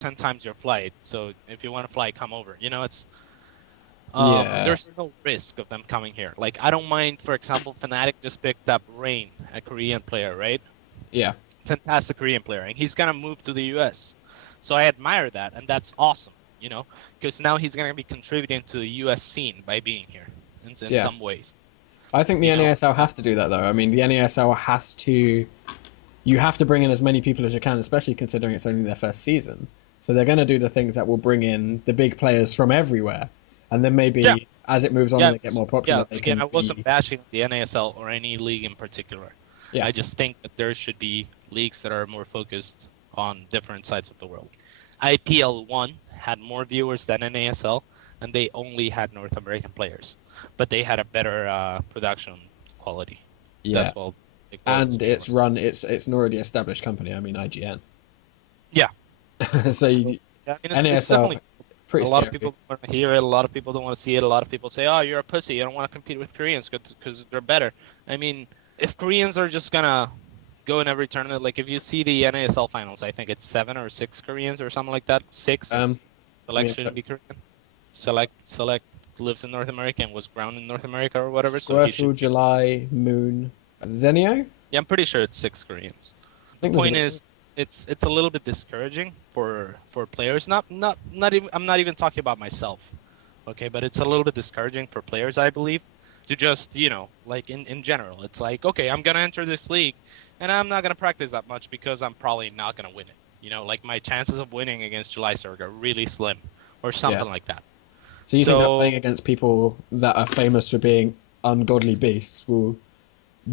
10 times your flight. So if you want to fly, come over. It's Yeah, there's no risk of them coming here. Like I don't mind, for example, Fnatic just picked up Rain, a Korean player, right? yeah, Fantastic Korean player, and he's gonna move to the US. So I admire that, and that's awesome, because now he's gonna be contributing to the US scene by being here in yeah. some ways, I think the you know. NASL has to do that though. I mean, the NASL has to. You have to bring in as many people as you can, especially considering it's only their first season. So they're going to do the things that will bring in the big players from everywhere, and then Yeah, maybe as it moves on and yeah, they get more yeah. popular, they Again, can I wasn't be. bashing the NASL or any league in particular. Yeah, I just think that there should be leagues that are more focused on different sides of the world. IPL1 had more viewers than NASL, and they only had North American players, but they had a better production quality. yeah, That's all it boils and for. it's an already established company. I mean, IGN. Yeah. So So yeah, I mean, it's NASL definitely pretty a lot of scary. people don't want to hear it. A lot of people don't want to see it. A lot of people say, "Oh, you're a pussy. You don't want to compete with Koreans because they're better." I mean, if Koreans are just gonna go in every tournament, like if you see the NASL finals, I think it's 7 or 6 Koreans or something like that. Six is Um, let me Select shouldn't look. be Korean. Select lives in North America and was ground in North America or whatever, so he should. Squirtle, July, Moon, Zenio. Yeah, I'm pretty sure it's 6 Koreans. I The think there's a point bit. is, it's a little bit discouraging for players. Not even. I'm not even talking about myself. Okay, but it's a little bit discouraging for players, I believe, to just like in general, it's like, okay, I'm gonna enter this league, and I'm not gonna practice that much because I'm probably not gonna win it. Like my chances of winning against July Surge are really slim, or Yeah. something like that. So you think that playing So against people that are famous for being ungodly beasts will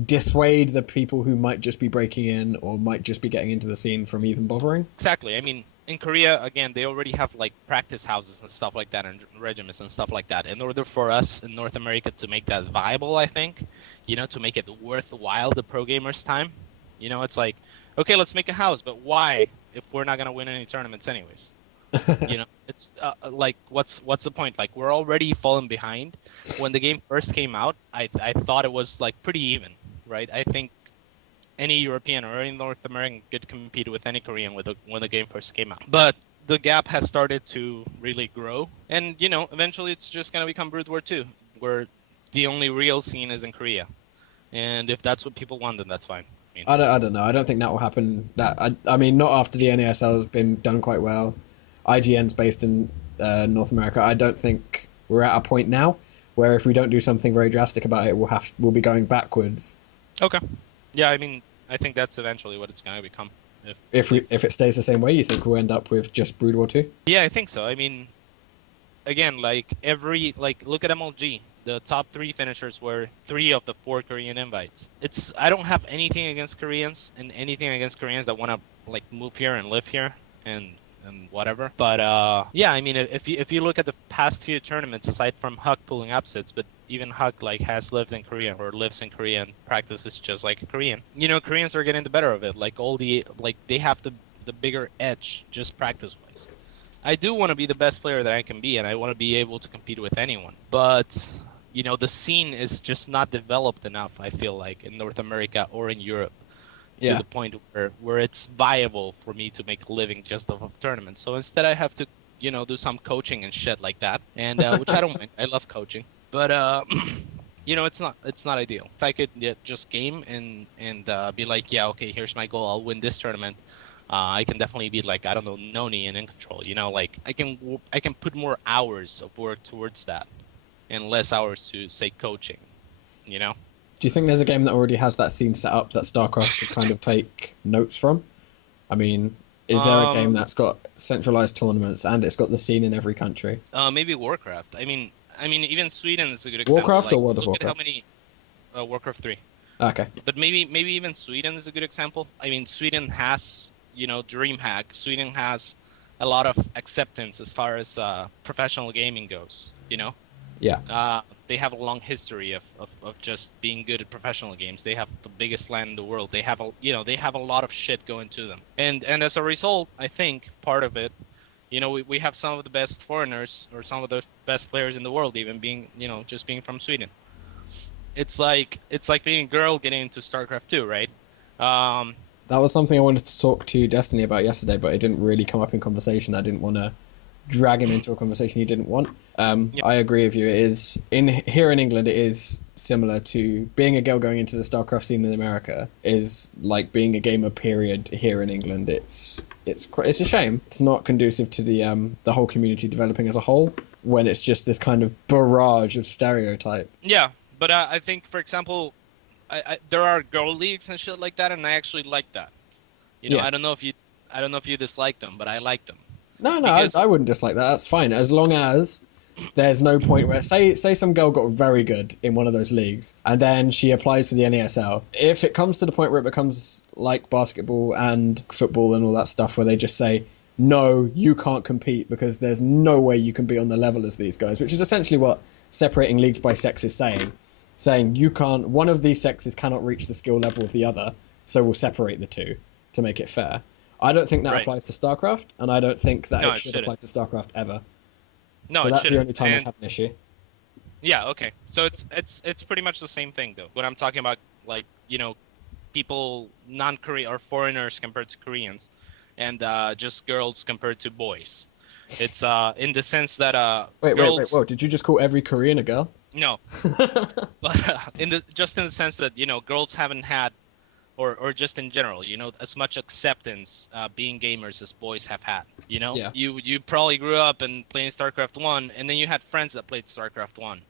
dissuade the people who might just be breaking in or might just be getting into the scene from even bothering? exactly. I mean, in Korea, again, they already have like practice houses and stuff like that, and regiments and stuff like that. In order for us in North America to make that viable, I think, to make it worthwhile the pro gamers' time, it's like, okay, let's make a house, but why if we're not gonna win any tournaments anyways? It's like what's the point? Like we're already falling behind. When the game first came out, I thought it was like pretty even, right? I think any European or any North American could compete with any Korean when the game first came out. But the gap has started to really grow, and eventually it's just gonna become Brood War 2, where the only real scene is in Korea. And if that's what people want, then that's fine. I mean, I don't know. I don't think that will happen. I mean, not after the NASL has been done quite well. IGN's based in North America. I don't think we're at a point now where if we don't do something very drastic about it, we'll be going backwards. okay, yeah, I mean, I think that's eventually what it's gonna become. If If it stays the same way, you think we'll end up with just Brood War 2? yeah, I think so. I mean, again, like look at MLG. The top three finishers were 3 of the 4 Korean invites. I don't have anything against Koreans and anything against Koreans that want to like move here and live here and whatever. But yeah, I mean, if you look at the past few tournaments, aside from Huck pulling upsets, but even Huck like has lived in Korea or lives in Korea and practices just like a Korean. Koreans are getting the better of it. Like they have the bigger edge just practice wise. I do want to be the best player that I can be, and I want to be able to compete with anyone. But the scene is just not developed enough. I feel like in North America or in Europe, to Yeah. the point where it's viable for me to make a living just off of tournaments. So instead, I have to do some coaching and shit like that, and which I don't mind. I love coaching, but it's not ideal. If I could just game and be like, yeah, okay, here's my goal. I'll win this tournament. I can definitely be like, I don't know, Noni and in control. Like I can put more hours of work towards that and less hours to say coaching. You know. Do you think there's a game that already has that scene set up that StarCraft could kind of take notes from? I mean, is there a game Um. that's got centralized tournaments and it's got the scene in every country? Maybe Warcraft. I mean, even Sweden is a good example. Warcraft or Like, World of look at how Warcraft? many Warcraft 3. Okay. But maybe even Sweden is a good example. I mean, Sweden has DreamHack. Sweden has a lot of acceptance as far as professional gaming goes. Yeah. They have a long history of just being good at professional games. They have the biggest land in the world. They have a lot of shit going to them. And as a result, I think part of it, we have some of the best foreigners or some of the best players in the world, even being just being from Sweden. It's like being a girl getting into StarCraft 2, right? That was something I wanted to talk to Destiny about yesterday, but it didn't really come up in conversation. I didn't want to drag him into a conversation he didn't want. Yeah. I agree with you. It is here in England. It is similar to being a girl going into the StarCraft scene in America. Is like being a gamer. Period. Here in England, it's a shame. It's not conducive to the whole community developing as a whole when it's just this kind of barrage of stereotype. Yeah, but I think, for example, there are girl leagues and shit like that, and I actually like that. You know, Yeah. I don't know if you dislike them, but I like them No, because I wouldn't dislike that. That's fine as long as there's no point where say some girl got very good in one of those leagues and then she applies for the NASL. If it comes to the point where it becomes like basketball and football and all that stuff where they just say no, you can't compete because there's no way you can be on the level as these guys, which is essentially what separating leagues by sex is saying you can't, one of these sexes cannot reach the skill level of the other, so we'll separate the two to make it fair. I don't think that right. applies to StarCraft, and I don't think that No, it should apply to StarCraft ever. No, So it that's the shouldn't. only time I've And had an issue. yeah, okay. So it's pretty much the same thing though. When I'm talking about like, you know, people non-Korean or foreigners compared to Koreans, and just girls compared to boys. It's in the sense that girls. Whoa, did you just call every Korean a girl? No, but just in the sense that, you know, girls haven't had, or just in general, you know, as much acceptance being gamers as boys have had. You know, Yeah. you probably grew up and playing StarCraft 1, and then you had friends that played StarCraft 1.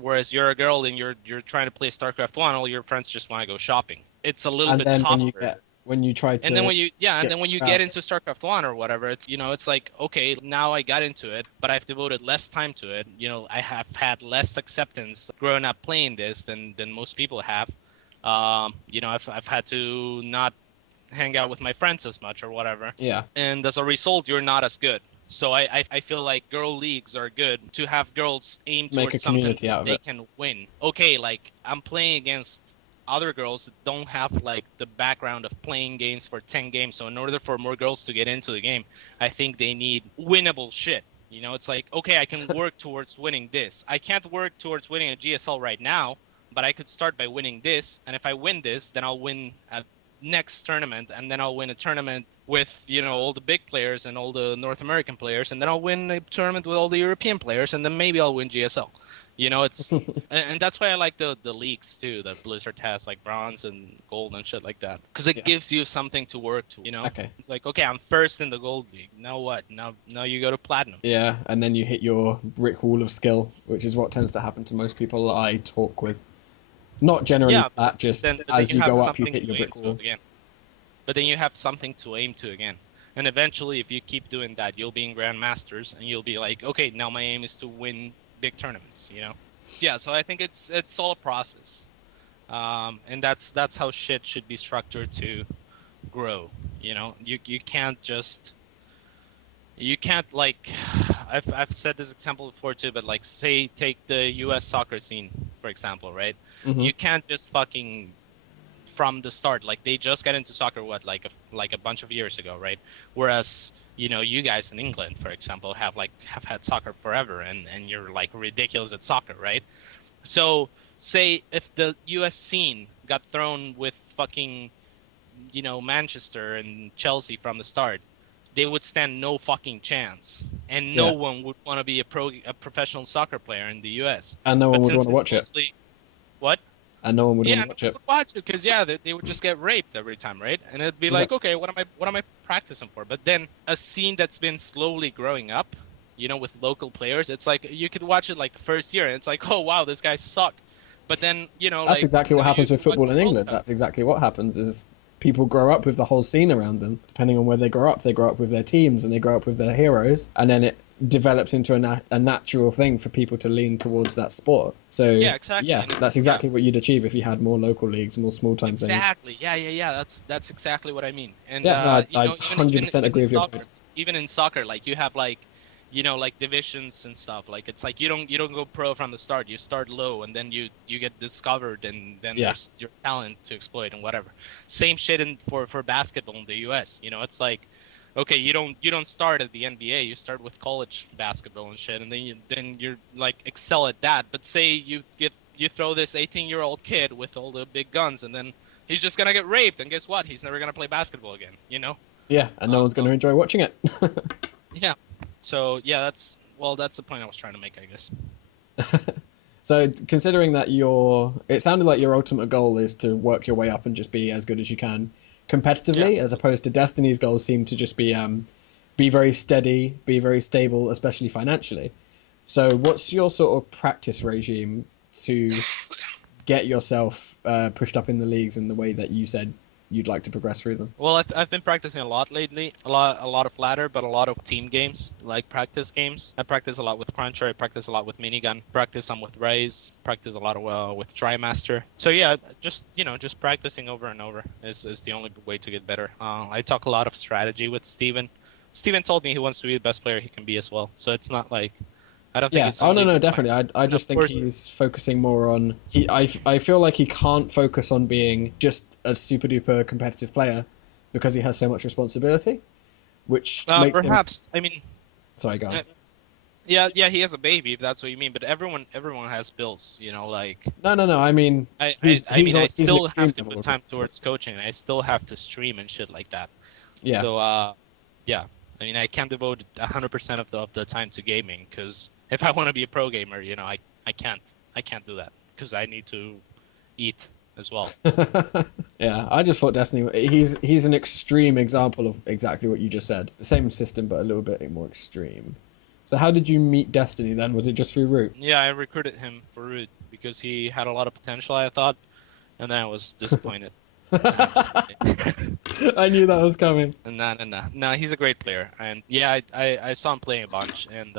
Whereas you're a girl and you're trying to play StarCraft 1, all your friends just want to go shopping. It's a little And bit then tougher. when you try to And then when you get get into StarCraft 1 or whatever, it's, you know, it's like, okay, now I got into it, but I've devoted less time to it. You know, I have had less acceptance growing up playing this than most people have. You know, I've had to not hang out with my friends as much or whatever. yeah, And as a result, you're not as good. So I feel like girl leagues are good to have girls aim make a towards something community out of they it. can win. Okay, like I'm playing against other girls that don't have like the background of playing games for 10 games. So in order for more girls to get into the game, I think they need winnable shit. You know, it's like, okay, I can work towards winning this. I can't work towards winning a GSL right now, but I could start by winning this. And if I win this, then I'll win a next tournament, and then I'll win a tournament with, you know, all the big players and all the North American players, and then I'll win a tournament with all the European players, and then maybe I'll win GSL. You know, it's and that's why I like the leagues too that Blizzard has, like bronze and gold and shit like that, because it gives you something to work to. You know, Okay. it's like, okay, I'm first in the gold league. Now what? Now you go to platinum. Yeah, and then you hit your brick wall of skill, which is what tends to happen to most people I talk with. Not generally Yeah, that, just then as you have go up, you something hit to your aim brick to wall. again. But then you have something to aim to again. And eventually, if you keep doing that, you'll be in Grandmasters, and you'll be like, okay, now my aim is to win big tournaments, you know? Yeah, so I think it's all a process. And that's how shit should be structured to grow, you know? You can't just... You can't, like... I've said this example before, too, but, like, say, take the U.S. soccer scene, for example, right? Mm-hmm. You can't just fucking... from the start, like they just got into soccer like a bunch of years ago, right? Whereas, you know, you guys in England, for example, have had soccer forever, and you're like ridiculous at soccer, right? So say if the US scene got thrown with fucking, you know, Manchester and Chelsea from the start, they would stand no fucking chance, and no one would want to be a professional soccer player in the US. And no one But would since want to watch it's mostly, what? And no one would Yeah, want to watch no it. one would watch it because they would just get raped every time, right? And it'd be like, okay, what am I practicing for? But then a scene that's been slowly growing up, you know, with local players, it's like you could watch it like the first year, and it's like, oh wow, this guy sucked. But then, you know, That's like, exactly what now happens you with watch football the in World England. Cup. That's exactly what happens is people grow up with the whole scene around them. Depending on where they grow up with their teams and they grow up with their heroes, and then it develops into a natural thing for people to lean towards that sport. So Yeah, exactly. yeah, that's exactly what you'd achieve if you had more local leagues, more small time things. Exactly. Yeah. That's exactly what I mean. And Yeah, no, you I know, 100% agree with your soccer, point. even in soccer, like you have like, you know, like divisions and stuff. Like it's like you don't go pro from the start. You start low, and then you get discovered, and then Yeah. there's your talent to exploit and whatever. Same shit for basketball in the U.S. You know, it's like, okay, you don't start at the NBA. You start with college basketball and shit, and then you're like excel at that. But say you throw this 18-year-old kid with all the big guns, and then He's just gonna get raped, and guess what? He's never gonna play basketball again. You know? Yeah, and no one's going to enjoy watching it. Yeah. So yeah, that's the point I was trying to make, I guess. So considering that it sounded like your ultimate goal is to work your way up and just be as good as you can Yeah. competitively, as opposed to Destiny's goals seem to just be very steady, be very stable, especially financially. So what's your sort of practice regime to get yourself pushed up in the leagues in the way that you said you'd like to progress through them? Well, I've been practicing a lot lately. A lot of ladder, but a lot of team games, like practice games. I practice a lot with Cruncher. I practice a lot with Minigun. Practice some with Raze. Practice a lot of with TriMaster. So yeah, just practicing over and over is the only way to get better. I talk a lot of strategy with Steven. Steven told me he wants to be the best player he can be as well. So it's not like I don't think Yeah. it's Oh no, only no, definitely. I and of just think course, he's focusing more on. I feel like he can't focus on being just a super duper competitive player because he has so much responsibility, which makes him. perhaps. I mean, Sorry, go on. uh, yeah, he has a baby if that's what you mean. But everyone has bills, like. No, no, no. I mean, I mean, I he's an still extreme have to level put of time responsibility. towards coaching. I still have to stream and shit like that. Yeah. So, yeah. I mean, I can't devote 100% of the time to gaming because if I want to be a pro gamer, I can't do that because I need to eat as well. Yeah, I just thought Destiny. He's an extreme example of exactly what you just said. The same system, but a little bit more extreme. So how did you meet Destiny then? Was it just through Root? Yeah, I recruited him for Root because he had a lot of potential, I thought, and then I was disappointed. And I just, I knew that was coming. no, he's a great player, and yeah, I saw him playing a bunch, and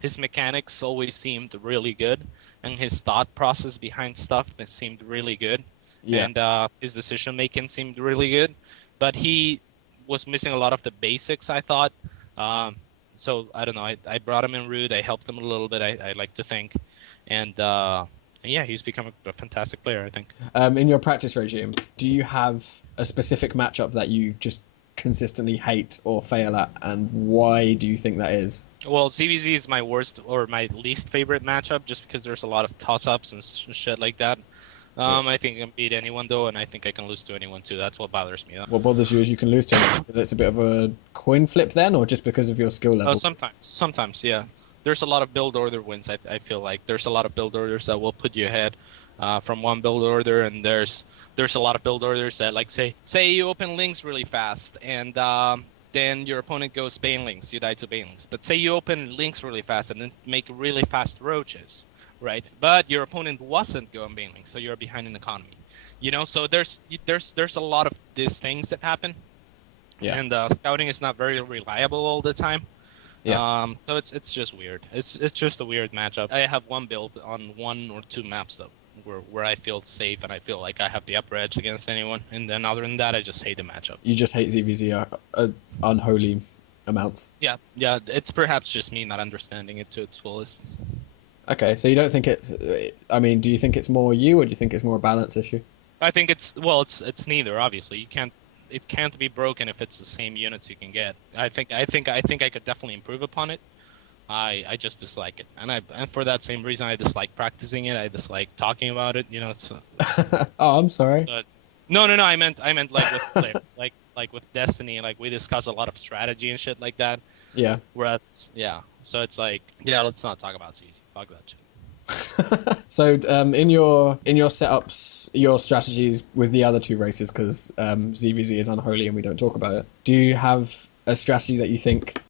his mechanics always seemed really good, and his thought process behind stuff that seemed really good, Yeah. and his decision making seemed really good, but he was missing a lot of the basics, I thought. So I don't know. I brought him in Root. I helped him a little bit. I like to think, and yeah, he's become a fantastic player, I think. In your practice regime, do you have a specific matchup that you just consistently hate or fail at, and why do you think that is? Well, CVZ is my worst or my least favorite matchup, just because there's a lot of toss-ups and shit like that. I think I can beat anyone though, and I think I can lose to anyone too. That's what bothers me. What bothers you is you can lose to him. It's a bit of a coin flip then, or just because of your skill level? Oh, sometimes, yeah. There's a lot of build order wins. I feel like there's a lot of build orders that will put you ahead from one build order, and there's a lot of build orders that like say you open links really fast, and then your opponent goes Banelings, you die to Banelings. But say you open links really fast and then make really fast roaches, right? But your opponent wasn't going Banelings, so you're behind in economy. So there's a lot of these things that happen, Yeah. and scouting is not very reliable all the time. Yeah. So it's just weird. It's just a weird matchup. I have one build on one or two maps though, where I feel safe and I feel like I have the upper edge against anyone. And then other than that, I just hate the matchup. You just hate ZVZ unholy amounts. Yeah. It's perhaps just me not understanding it to its fullest. Okay, so you don't think it's? I mean, do you think it's more you, or do you think it's more a balance issue? I think it's neither. Obviously, it can't be broken if it's the same units you can get. I think I could definitely improve upon it. I just dislike it, and for that same reason I dislike practicing it. I dislike talking about it. It's. Oh, I'm sorry. But no. I meant like with like with Destiny. Like we discuss a lot of strategy and shit like that. Yeah. Whereas so it's like let's not talk about CZ. Fuck that shit. So, in your setups, your strategies with the other two races, because ZVZ is unholy and we don't talk about it. Do you have a strategy that you think